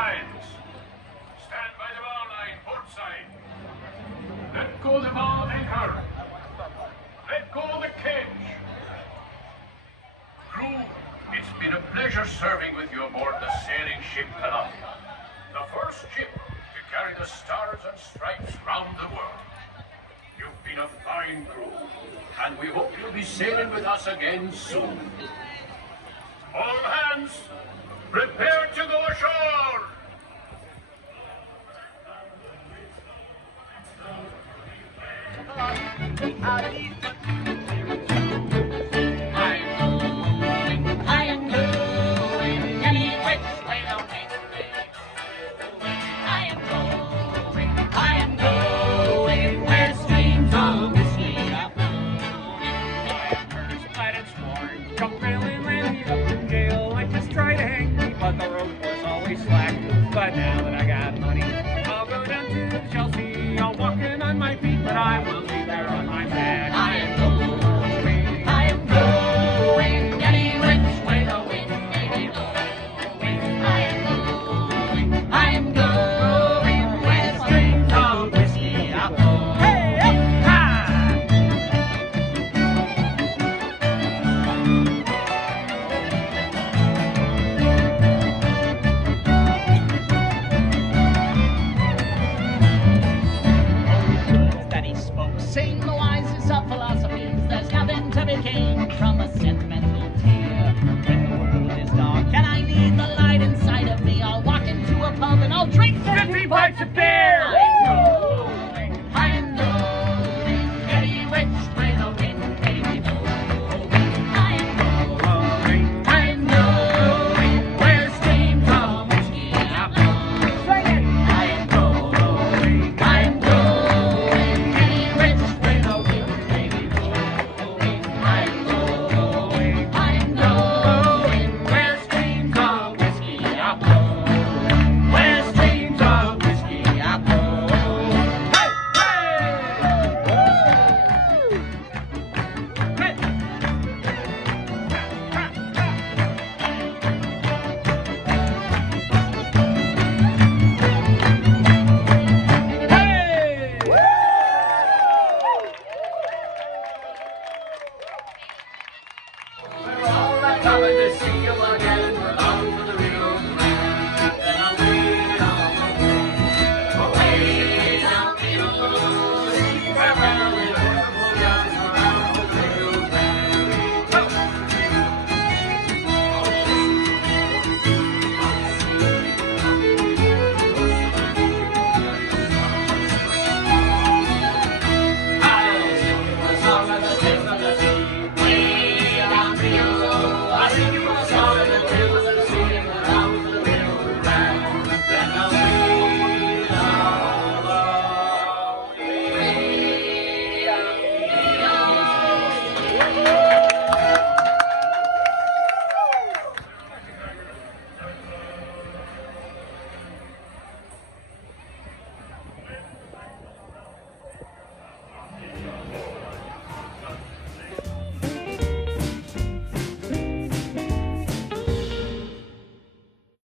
lines. Stand by the ball line, both sides. Let go the ball anchor. Let go the cage. Crew, it's been a pleasure serving with you aboard the sailing ship Columbia, the first ship to carry the stars and stripes round the world. You've been a fine crew, and we hope you'll be sailing with us again soon. All hands, prepare to go ashore! But now that I got money, I'll go down to Chelsea. I'll walk in on my feet, but I will be there on my back. I am going, any which way the wind may be blowing. I am going where the streams of whiskey are flowing. Hey, up, ha! Sing the wisest of philosophies. There's nothing to be gained from a sentimental tear. When the world is dark and I need the light inside of me, I'll walk into a pub and I'll drink 50 pints of beer.